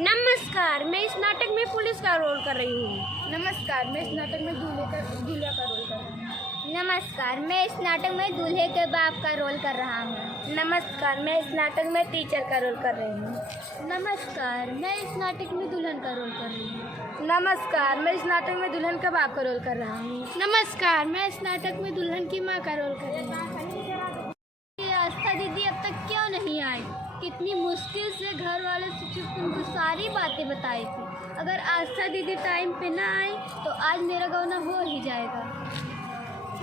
नमस्कार, मैं इस नाटक में पुलिस का रोल कर रही हूँ। नमस्कार, मैं इस नाटक में दूल्हे का रोल कर रहा हूँ। नमस्कार, मैं इस नाटक में दूल्हे के बाप का रोल कर रहा हूँ। नमस्कार, मैं इस नाटक में टीचर का रोल कर रही हूँ। नमस्कार, मैं इस नाटक में दुल्हन का रोल कर रही हूँ। नमस्कार, मैं इस नाटक में दुल्हन का बाप का रोल कर रहा हूँ। नमस्कार, मैं इस नाटक में दुल्हन की माँ का रोल कर रही हूँ। ये आस्था दीदी अब तक क्यों नहीं आई? कितनी मुश्किल से घर वाले से चुप उनको सारी बातें बताई थी। अगर आस्था दीदी टाइम पे ना आई तो आज मेरा गौना हो ही जाएगा।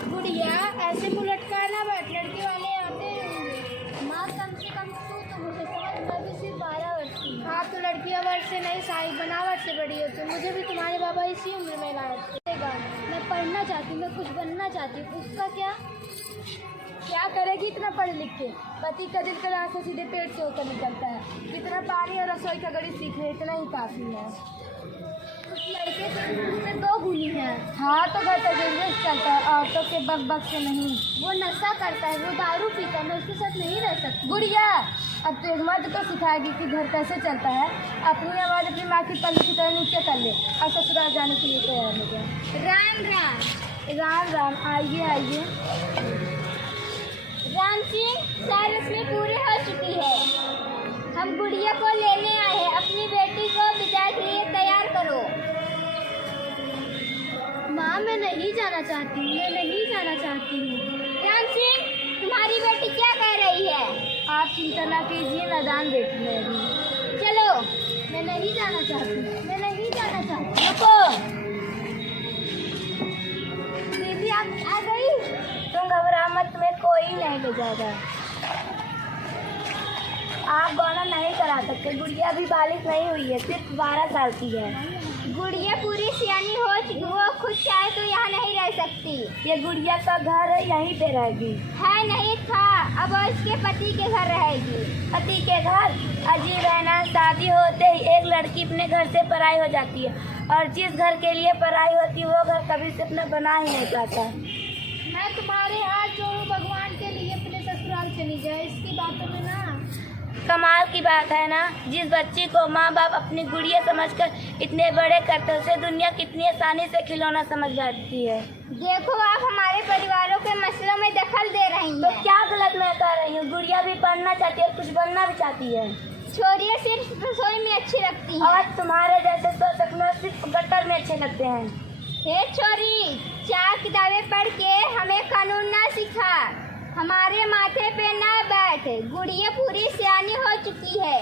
गुड़िया, ऐसे मुँह लटकाना बैठ, लड़के वाले आते होंगे। माँ, कम से कम तो मुझे समझ, मैं भी सिर्फ 12 वर्ष की हूँ। हाँ, तो लड़कियाँ वर्ष से नहीं, सारी बनावट से बड़ी होती है। मुझे भी तुम्हारे बाबा इसी उम्र में लाए थे। मैं पढ़ना चाहती हूँ, मैं कुछ बनना चाहती हूँ। उसका क्या करेगी इतना पढ़ लिख के? पति का दिल का रास्ता सीधे पेट से होकर निकलता है। जितना पानी और रसोई का गणित सीख ले, इतना ही काफी है। उस लड़के से 2 गुनी है। हाँ, तो घर का बिजनेस चलता है, औरतों के बक से नहीं। वो नशा करता है, वो दारू पीता है, मैं उसके साथ नहीं रह सकती। गुड़िया, अब तो एक मर्द को सिखाएगी कि घर कैसे चलता है। अपनी आवाज़ अपनी माँ की पल्ली की तरह नीचे कर ले और ससुराल जाने के लिए तैयार हो जाए। राम राम। राम राम, आइए आइए। राम सिंह, 4 रस्में पूरी हो चुकी है। हम गुड़िया को लेने आए हैं। अपनी बेटी को विदाई के लिए तैयार करो। माँ, मैं नहीं जाना चाहती हूँ, मैं नहीं जाना चाहती हूँ। राम सिंह, तुम्हारी बेटी क्या कह रही है? आप चिंता ना कीजिए, नादान बेटी है अभी। चलो। मैं नहीं जाना चाहती, मैं नहीं जाना चाहती। रुको। दीदी, आप आ गई? तुम घबरा मत, तुम्हें कोई नहीं ले जाएगा। आप गौना नहीं करा सकते। गुड़िया अभी बालिग नहीं हुई है, सिर्फ 12 साल की है। गुड़िया पूरी सियानी हो चुकी, वो खुद चाहे तो यहाँ नहीं रह सकती। ये गुड़िया का घर है, यहीं पे रहेगी। है नहीं था, अब वो इसके पति के घर रहेगी। पति के घर? अजीब है ना, शादी होते ही एक लड़की अपने घर से पराई हो जाती है, और जिस घर के लिए पराई होती है वो घर कभी से अपना बना ही नहीं पाता। मैं तुम्हारे हाथ जोड़ूं भगवान के लिए, अपने ससुराल चली जाए। इसकी बातों में ना कमाल की बात है ना। जिस बच्ची को माँ बाप अपनी गुड़िया समझकर इतने बड़े करते हैं, उसे दुनिया कितनी आसानी से खिलौना समझ जाती है। देखो, आप हमारे परिवारों के मसलों में दखल दे रही हैं। तो क्या गलत मैं कर रही हूँ? गुड़िया भी पढ़ना चाहती है और कुछ बनना भी चाहती है। छोरियाँ सिर्फ रसोई में अच्छी लगती हैं। और तुम्हारे जैसे तो सपने सिर्फ गट्टर में अच्छे लगते हैं। हे छोरी, 4 किताबें पढ़ के हमें कानून ना सिखा, हमारे माथे पे ना बैठ। गुड़िया पूरी सियानी हो चुकी है,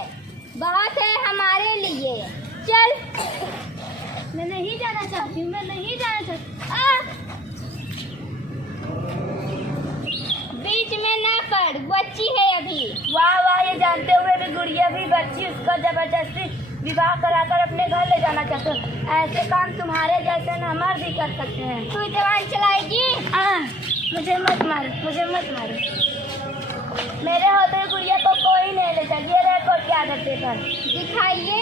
बहुत है हमारे लिए। चल। मैं नहीं जाना चाहती हूँ, मैं नहीं जाना चाहती। बीच में ना पड़, बच्ची है अभी। वाह वाह, ये जानते हुए भी गुड़िया भी बच्ची, उसका जबरदस्ती विवाह कराकर अपने घर ले जाना चाहते हो। ऐसे काम तुम्हारे जैसे न मर्द ही कर सकते हैं। तू जवान चलाएगी? मुझे मत मारो, मुझे मत मारो। मेरे होते हुए गुड़िया को कोई नहीं ले जाए। ये रिकॉर्ड क्या करते पर दिखाइए।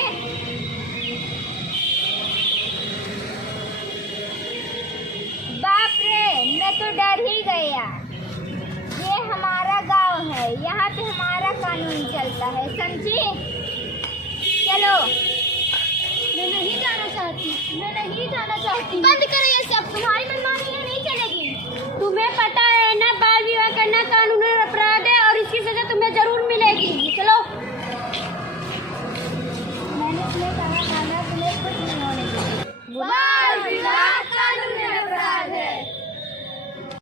बाप रे, मैं तो डर ही गया। ये हमारा गांव है, यहाँ पे हमारा कानून चलता है, समझी? चलो। मैं नहीं जाना चाहती, मैं नहीं जाना चाहती। बंद करो ये सब, तुम्हारी मनमानी ये नहीं चलेगी। तुम्हें पता है ना, बाल विवाह करना कानूनी अपराध है और इसकी सजा तुम्हें जरूर मिलेगी। चलो।